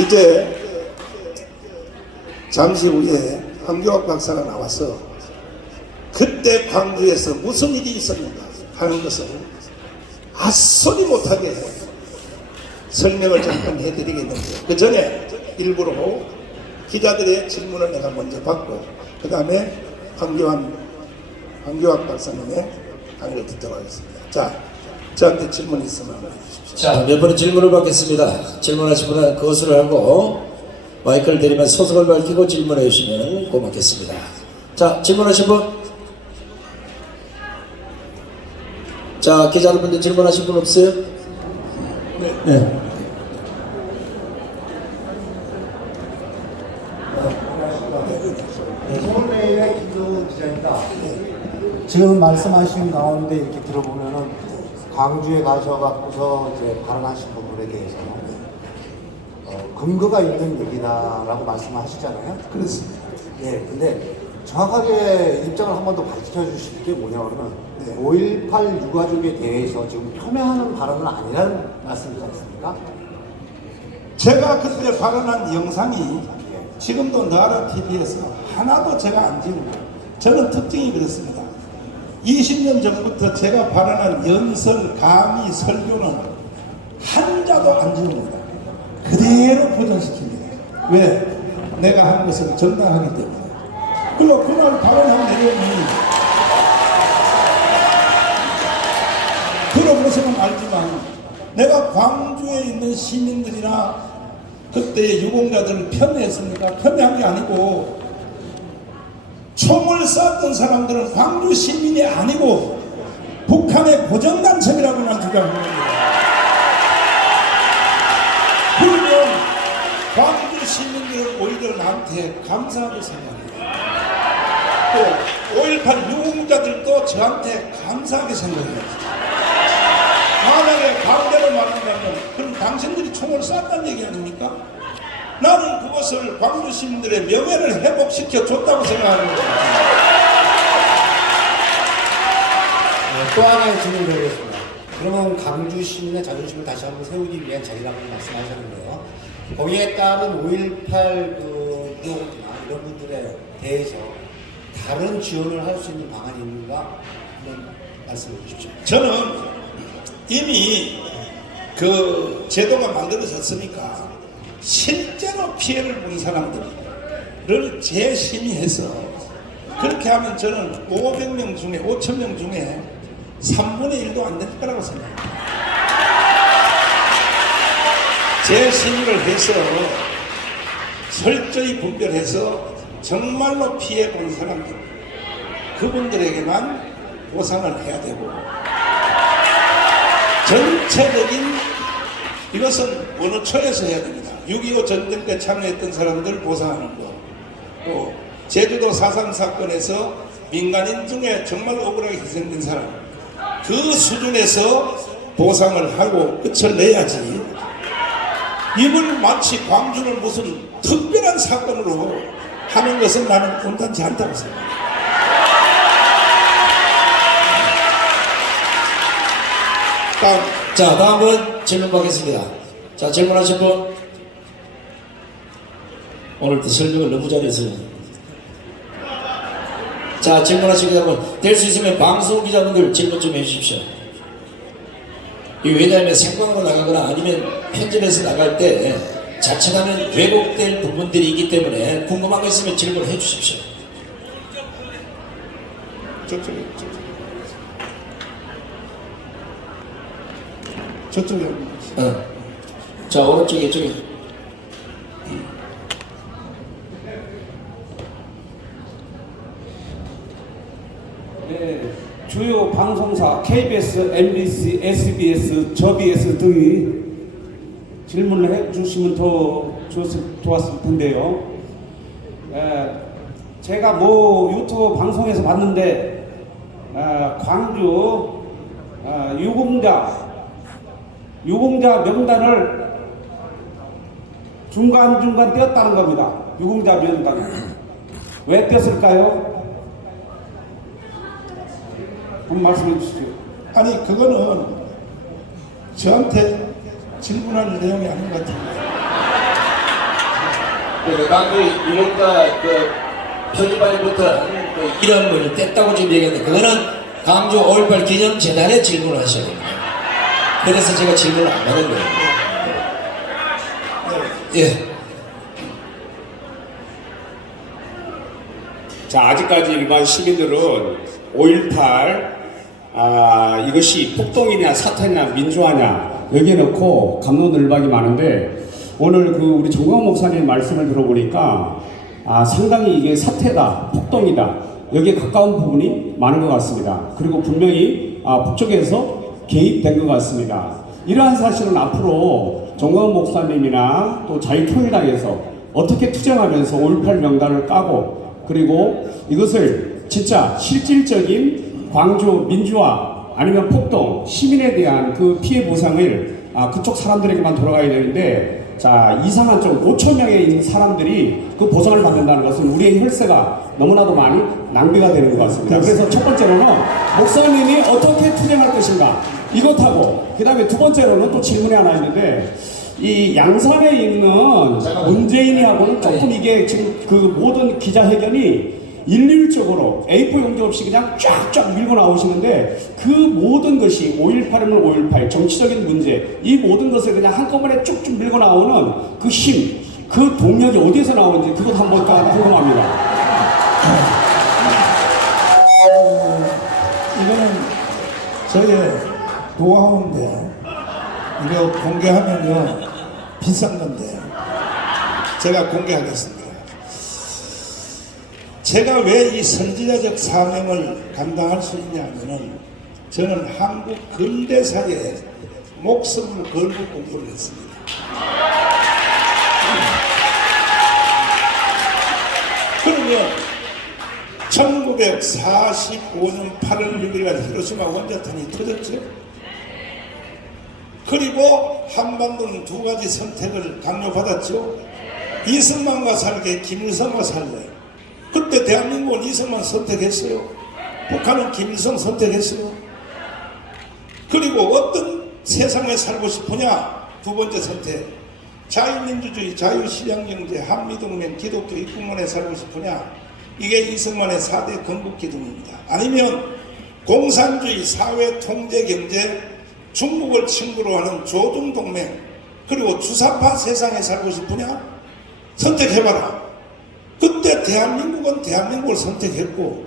이제 잠시 후에 황교안 박사가 나와서 그때 광주에서 무슨 일이 있었는가 하는 것을 헛소리 못하게 설명을 잠깐 해드리겠는데 그 전에 일부러 기자들의 질문을 내가 먼저 받고 그 다음에 황교안 황교안 박사님의 강의를 듣도록 하겠습니다. 자, 저한테 질문 있으면. 자, 몇 번의 질문을 받겠습니다. 질문하신 분은 거수를 하고 마이크를 대리면 소속을 밝히고 질문해 주시면 고맙겠습니다. 자, 질문하신 분? 자, 기자 여러분들 질문하신 분 없어요? 네. 서울대의 김도우 기자입니다. 지금 말씀하신 가운데 이렇게 들어보면은 광주에 가셔갖고서 이제 발언하신 부분에 대해서는 어, 근거가 있는 얘기다라고 말씀하시잖아요. 그렇습니다. 예, 근데 정확하게 입장을 한 번 더 밝혀 주실 게 뭐냐면은 5.18 유가족에 대해서 지금 폄훼하는 발언은 아니라는 말씀이지 않습니까? 제가 그때 발언한 영상이 지금도 나라 TV에서 하나도 제가 안 지웁니다. 저는 특징이 그렇습니다. 20년 전부터 제가 발언한 연설, 강의, 설교는 한자도 안 지웁니다. 그대로 보존시킵니다. 왜? 내가 하는 것은 정당하기 때문에. 그리고 그날 발언한 내용이 들어보시면 알지만 내가 광주에 있는 시민들이나 그때의 유공자들을 편애했습니까? 편애한 게 아니고 총을 쐈던 사람들은 광주 시민이 아니고 북한의 고정간첩이라고만 주장합니다. 그러면 광주 시민들은 오히려 나한테 감사하게 생각해요. 또5.18 유공자들도 저한테 감사하게 생각해요. 만약에 반대로 말한다면 그럼 당신들이 총을 쐈다는 얘기 아닙니까? 나는 그것을 광주 시민들의 명예를 회복시켜 줬다고 생각하는 겁니다. 네, 또 하나의 질문 드리겠습니다. 그러면 강주 시민의 자존심을 다시 한번 세우기 위한 자리라고 말씀하셨는데요. 거기에 따른 5.18그 유족이나 이런 분들에 대해서 다른 지원을 할 수 있는 방안이 있는가 한번 말씀해 주십시오. 저는 이미 그 제도가 만들어졌으니까 실 제로 피해를 본 사람들을 재심의해서 그렇게 하면 저는 500명 중에 5천명 중에 3분의 1도 안 될 거라고 생각합니다. 재심의를 해서 철저히 분별해서 정말로 피해 본 사람들 그분들에게만 보상을 해야 되고 전체적인 이것은 어느 처에서 해야 됩니다. 6.25 전쟁 때 참여했던 사람들 보상하는 거. 또 제주도 4.3 사건에서 민간인 중에 정말 억울하게 희생된 사람 그 수준에서 보상을 하고 끝을 내야지 이걸 마치 광주를 무슨 특별한 사건으로 하는 것은 나는 온전치 않다고 생각합니다. 다음 자, 다음은 질문 받겠습니다. 자, 질문하신 분? 오늘도 설명을 너무 잘했어요. 자, 질문하신 기자분, 될수 있으면 방송 기자분들 질문 좀 해주십시오. 이 왜냐하면 생방으로 나가거나 아니면 편집해서 나갈 때 자칫하면 왜곡될 부분들이 있기 때문에 궁금한 거 있으면 질문해 주십시오. 저쪽에 저쪽에 저쪽에 어. 자, 오른쪽에 이쪽에. 네, 주요 방송사 KBS, MBC, SBS, 저BS 등이 질문을 해 주시면 더 좋았을, 좋았을 텐데요. 에, 제가 뭐 유튜브 방송에서 봤는데 아, 광주 아, 유공자 유공자 명단을 중간중간 떼었다는 겁니다. 유공자 명단을 왜 떼었을까요? 한번 말씀해 주시죠. 아니 그거는 저한테 질문할 내용이 아닌 것 같은데 그 강조 유흥가 그 편집반부터 그 이름을 뗐다고 지금 얘기했는데 그거는 강조 5.18 기념재단에 질문을 하셔야 됩니다. 그래서 제가 질문을 안 받은 거예요. 예. 자, 아직까지 일반 시민들은 5.18 아, 이것이 폭동이냐 사태냐 민주화냐 여기에 넣고 감론을박이 많은데 오늘 그 우리 정광 목사님 말씀을 들어보니까 아, 상당히 이게 사태다, 폭동이다. 여기에 가까운 부분이 많은 것 같습니다. 그리고 분명히 아, 북쪽에서 개입된 것 같습니다. 이러한 사실은 앞으로 정광 목사님이나 또 자유통일당에서 어떻게 투쟁하면서 5.18 명단을 까고 그리고 이것을 진짜 실질적인 광주 민주화 아니면 폭동 시민에 대한 그 피해 보상을 아, 그쪽 사람들에게만 돌아가야 되는데 자 이상한 쪽 5천 명의 있는 사람들이 그 보상을 받는다는 것은 우리의 혈세가 너무나도 많이 낭비가 되는 것 같습니다. 그래서 첫 번째로는 목사님이 어떻게 투쟁할 것인가 이것하고 그 다음에 두 번째로는 또 질문이 하나 있는데 이 양산에 있는 문재인이하고는 조금 이게 지금 그 모든 기자회견이 일률적으로 A4 용지 없이 그냥 쫙쫙 밀고 나오시는데 그 모든 것이 5.18이면 5.18 정치적인 문제 이 모든 것을 그냥 한꺼번에 쭉쭉 밀고 나오는 그 힘, 그 동력이 어디에서 나오는지 그것 한번 궁금합니다. 이거는 저의 노하우인데 이거 공개하면요 비싼 건데 제가 공개하겠습니다. 제가 왜 이 선지자적 사명을 감당할 수 있냐면은 저는 한국 근대사에 목숨을 걸고 공부를 했습니다. 그러면 1945년 8월 6일 날 히로시마 원자탄이 터졌죠. 그리고 한반도는 두 가지 선택을 강요받았죠. 이승만과 살게, 김일성과 살래. 그때 대한민국은 이승만 선택했어요. 북한은 김일성 선택했어요. 그리고 어떤 세상에 살고 싶으냐? 두 번째 선택. 자유민주주의, 자유시장경제, 한미동맹, 기독교 입국만에 살고 싶으냐? 이게 이승만의 4대 건국 기둥입니다. 아니면 공산주의, 사회 통제 경제, 중국을 친구로 하는 조중동맹, 그리고 주사파 세상에 살고 싶으냐? 선택해봐라. 그때 대한민국은 대한민국을 선택했고,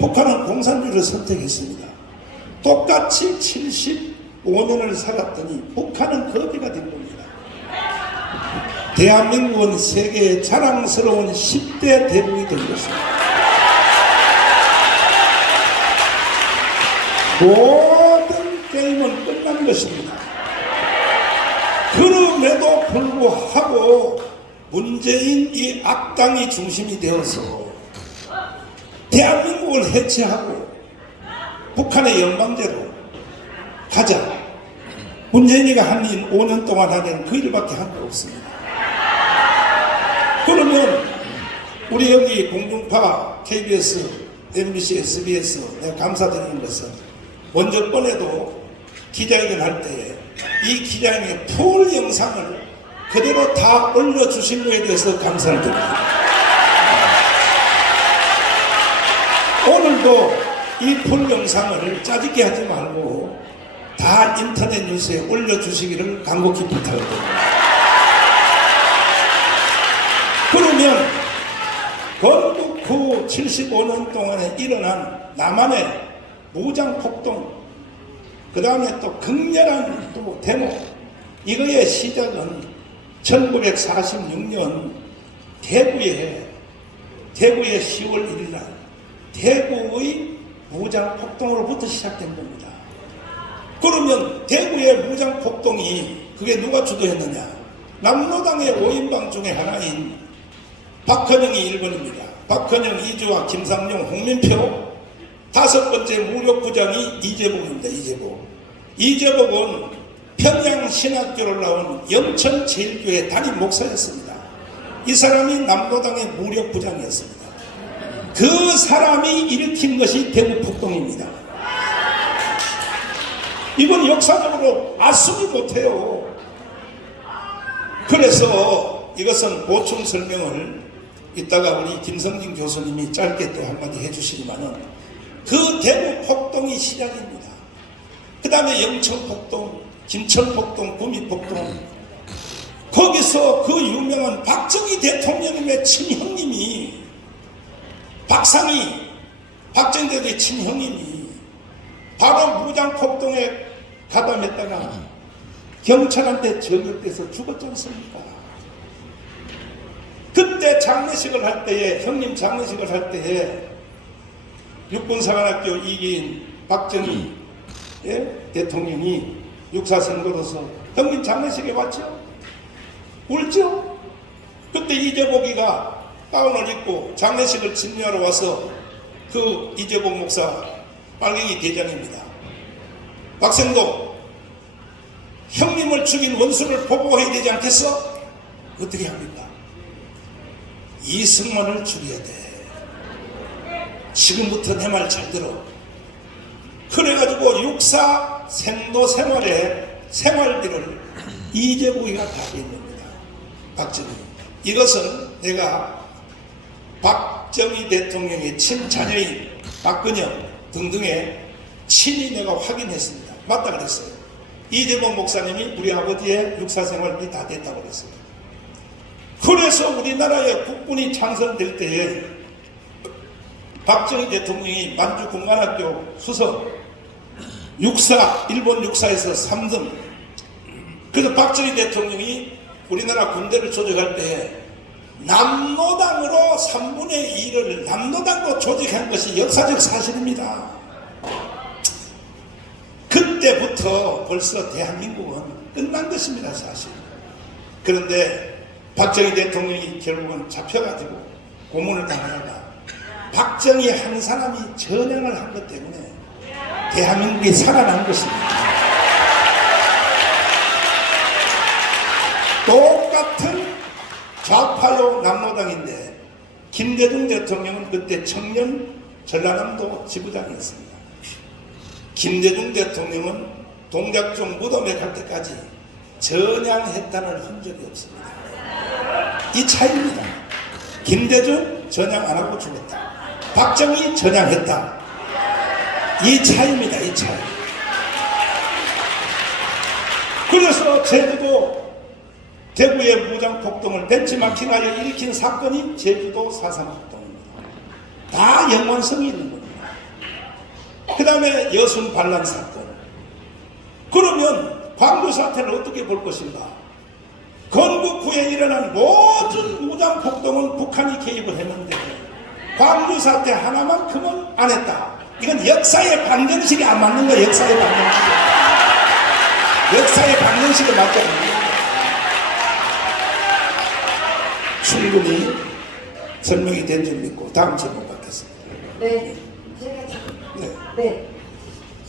북한은 공산주의를 선택했습니다. 똑같이 75년을 살았더니 북한은 거지가 된 겁니다. 대한민국은 세계의 자랑스러운 10대 대국이 된 것입니다. 모든 게임은 끝난 것입니다. 그럼에도 불구하고 문재인 이 악당이 중심이 되어서 대한민국을 해체하고 북한의 연방제로 가자. 문재인이가 한 일, 5년 동안 하는 그 일밖에 한거 없습니다. 그러면 우리 여기 공중파, KBS, MBC, SBS 내가 감사드리는 것은 먼저 번에도 기자회견 할 때에 이 기자회견의 풀 영상을 그대로 다 올려주신 거에 대해서 감사를 드립니다. 오늘도 이풀 영상을 짜집게 하지 말고 다 인터넷 뉴스에 올려주시기를 간곡히 부탁드립니다. 그러면 건국 후 75년 동안에 일어난 남한의 무장 폭동, 그 다음에 또 극렬한 또 데모, 이거의 시작은 1946년 대구에, 대구의 10월 1일 날, 대구의 무장 폭동으로부터 시작된 겁니다. 그러면 대구의 무장 폭동이 그게 누가 주도했느냐? 남로당의 5인방 중에 하나인 박헌영이 1번입니다. 박헌영, 이주화, 김상용, 홍민표 다섯 번째 무력부장이 이재복입니다. 이재복. 이재복은 평양 신학교를 나온 영천제일교회 담임 목사였습니다. 이 사람이 남로당의 무력부장이었습니다. 그 사람이 일으킨 것이 대구 폭동입니다. 이건 역사적으로 아수지 못해요. 그래서 이것은 보충 설명을 이따가 우리 김성진 교수님이 짧게 또 한마디 해주시지만은 그 대구 폭동이 시작입니다. 그 다음에 영천 폭동, 김천 폭동, 구미 폭동. 거기서 그 유명한 박정희 대통령님의 친형님이 박상희, 박정희 대통령의 친형님이 바로 무장폭동에 가담했다가 경찰한테 저격돼서 죽었지 않습니까? 그때 장례식을 할 때에 형님 장례식을 할 때에 육군사관학교 이기인 박정희 예? 대통령이 육사 선거로서 형님 장례식에 왔죠? 울죠? 그때 이재복이가 가운을 입고 장례식을 진료하러 와서 그 이재복 목사 빨갱이 대장입니다. 박생도 형님을 죽인 원수를 보고해야 되지 않겠어? 어떻게 합니까? 이승만을 죽여야 돼. 지금부터 내 말 잘 들어. 그래가지고 육사 생도 생활의 생활비를 이재국이가 다 냈습니다. 박정희. 이것은 내가 박정희 대통령의 친자녀인 박근영 등등의 친히 내가 확인했습니다. 맞다 그랬어요. 이재복 목사님이 우리 아버지의 육사 생활비 다 됐다고 그랬어요. 그래서 우리나라의 국군이 창설될 때에 박정희 대통령이 만주 공관학교 수석 육사 일본 육사에서 3등 그래서 박정희 대통령이 우리나라 군대를 조직할 때 남노당으로 3분의 2를 남노당으로 조직한 것이 역사적 사실입니다. 그때부터 벌써 대한민국은 끝난 것입니다, 사실. 그런데 박정희 대통령이 결국은 잡혀가지고 고문을 당하다가 박정희 한 사람이 전향을 한 것 때문에 대한민국이 살아난 것입니다. 똑같은 좌파요 남로당인데 김대중 대통령은 그때 청년 전라남도 지부장이었습니다. 김대중 대통령은 동작종 무덤에 갈 때까지 전향했다는 흔적이 없습니다. 이 차이입니다. 김대중 전향 안 하고 죽었다. 박정희 전향했다. 이 차이입니다. 이 차이. 그래서 제주도 대구의 무장 폭동을 벤치마킹하여 일으킨 사건이 제주도 사상 폭동입니다. 다 연관성이 있는 겁니다. 그 다음에 여순 반란 사건. 그러면 광주 사태를 어떻게 볼 것인가? 건국 후에 일어난 모든 무장 폭동은 북한이 개입을 했는데 광주 사태 하나만큼은 안 했다. 이건 역사의 반전식이 안 맞는 거야. 역사의 반전식. 역사의 맞지 않는 충분히 설명이 된 줄 믿고 다음 질문 받겠습니다. 네, 제가 네. 네,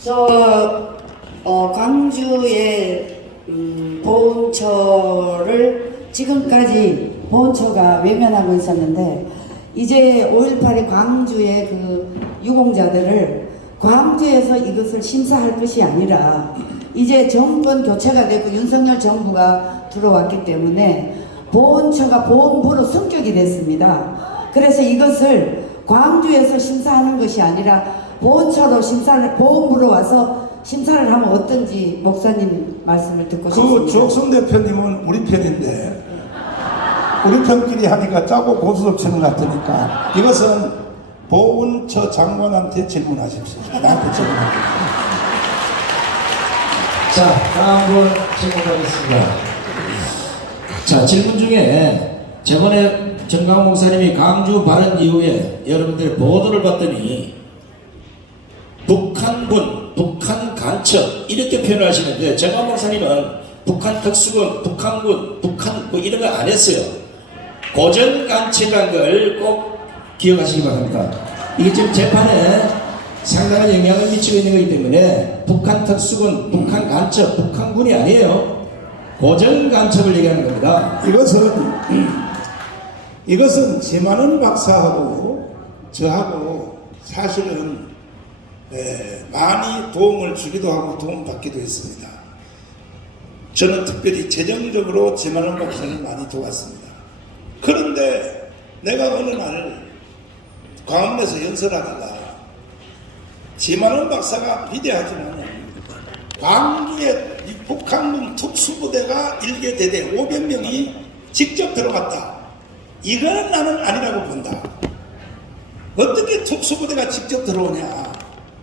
저 어, 광주의 음, 보훈처를 지금까지 보훈처가 외면하고 있었는데 이제 5.18이 광주의 그 유공자들을 광주에서 이것을 심사할 것이 아니라 이제 정권 교체가 되고 윤석열 정부가 들어왔기 때문에 보훈처가 보훈부로 성격이 됐습니다. 그래서 이것을 광주에서 심사하는 것이 아니라 보훈처로 심사를 보훈부로 와서 심사를 하면 어떤지 목사님 말씀을 듣고 그 싶습니다. 조옥성 대표님은 우리 편인데 우리 편끼리 하니까 짜고 고수톱 치는 것 같으니까 이것은 보훈처 장관한테 질문하십시오. 나한테 질문하십시오. 자, 다음 분 질문 가겠습니다. 자, 질문 중에 저번에 정강 목사님이 강주 발언 이후에 여러분들 보도를 봤더니 북한군, 북한 간첩 이렇게 표현을 하시는데 정강 목사님은 북한 특수군, 북한군, 북한 뭐 이런 거 안 했어요. 고전 간첩이라는 걸꼭 기억하시기 바랍니다. 이게 지금 재판에 상당한 영향을 미치고 있는 거기 때문에 북한 특수군, 북한 간첩, 북한군이 아니에요. 고전 간첩을 얘기하는 겁니다. 이것은 이것은 지만은 박사하고 저하고 사실은 에, 많이 도움을 주기도 하고 도움 받기도 했습니다. 저는 특별히 재정적으로 지만은 목사를 많이 도왔습니다. 그런데 내가 어느 날 광화문에서 연설하다가 지만원 박사가 위대하지만 광주에 이 북한군 특수부대가 일개 대대 500명이 직접 들어갔다. 이거는 나는 아니라고 본다. 어떻게 특수부대가 직접 들어오냐?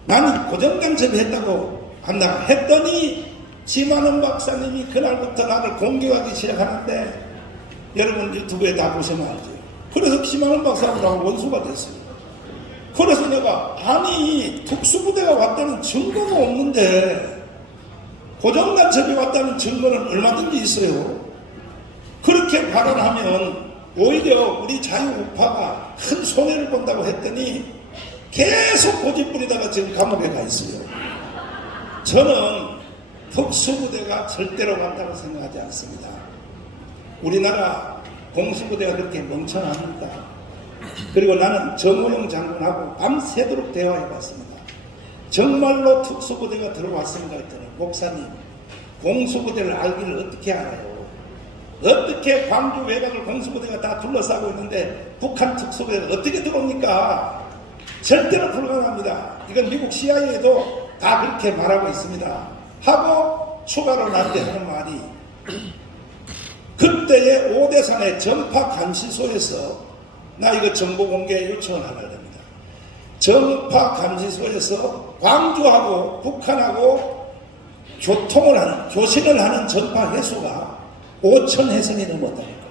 나는 고정간섭을 했다고 한다. 했더니 지만원 박사님이 그날부터 나를 공격하기 시작하는데 여러분 유튜브에 다 보시면 알죠. 그래서 지만원 박사하고 원수가 됐어요. 그래서 내가 아니 특수부대가 왔다는 증거가 없는데 고정간첩이 왔다는 증거는 얼마든지 있어요. 그렇게 발언하면 오히려 우리 자유우파가 큰 손해를 본다고 했더니 계속 고집부리다가 지금 감옥에 가 있어요. 저는 특수부대가 절대로 간다고 생각하지 않습니다. 우리나라 공수부대가 그렇게 멍청합니까? 그리고 나는 정호영 장군하고 밤새도록 대화해 봤습니다. 정말로 특수부대가 들어왔습니까? 했더니 목사님 공수부대를 알기를 어떻게 알아요? 어떻게 광주 외곽을 공수부대가 다 둘러싸고 있는데 북한 특수부대가 어떻게 들어옵니까? 절대로 불가능합니다. 이건 미국 CIA도 다 그렇게 말하고 있습니다. 하고 추가로 나한테 하는 말이 그때의 오대산의 전파 감시소에서 나 이거 정보 공개 요청을 하려 합니다. 전파 감시소에서 광주하고 북한하고 교통을 하는 교신을 하는 전파 횟수가 5천 회선이 넘었다니까.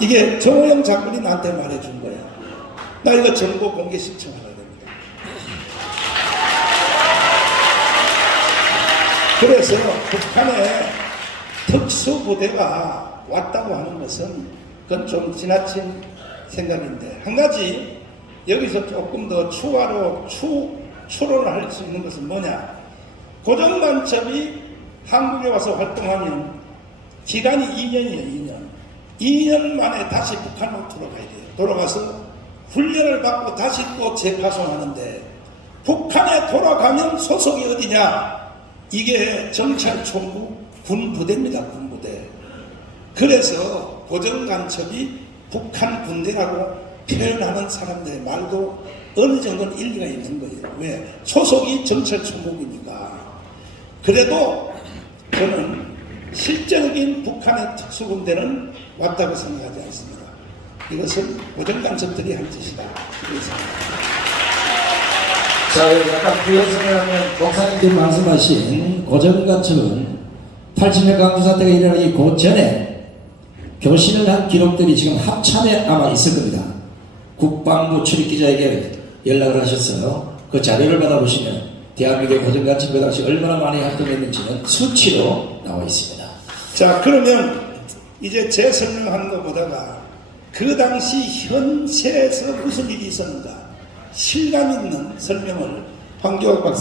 이게 정호영 장군이 나한테 말해준 거야. 나 이거 정보 공개 신청하려 됩니다. 그래서 북한의 특수부대가 왔다고 하는 것은 그건 좀 지나친 생각인데 한 가지 여기서 조금 더 추가로 추, 추론을 할 수 있는 것은 뭐냐? 고정관첩이 한국에 와서 활동하면 기간이 2년이에요 2년. 2년 만에 다시 북한으로 돌아가야 돼요. 돌아가서 훈련을 받고 다시 또 재파송하는데 북한에 돌아가면 소속이 어디냐? 이게 정찰총국 군부대입니다 군부대. 그래서 고정간첩이 북한 군대라고 표현하는 사람들의 말도 어느 정도는 일리가 있는 거예요. 왜? 소속이 정찰 총국이니까. 그래도 저는 실제적인 북한의 특수군대는 왔다고 생각하지 않습니다. 이것은 고정간첩들이 한 짓이다. 자, 약간 부연성을 하면 목사님들이 말씀하신 고정간첩은 80년 강주 사태가 일어나기 그 전에 교신을 한 기록들이 지금 합참에 아마 있을 겁니다. 국방부 출입기자에게 연락을 하셨어요. 그 자료를 받아보시면 대한민국의 그 당시 얼마나 많이 활동했는지는 수치로 나와 있습니다. 자 그러면 이제 제 설명하는 것보다가 그 당시 현세에서 무슨 일이 있었는가 실감 있는 설명을 황교안 박사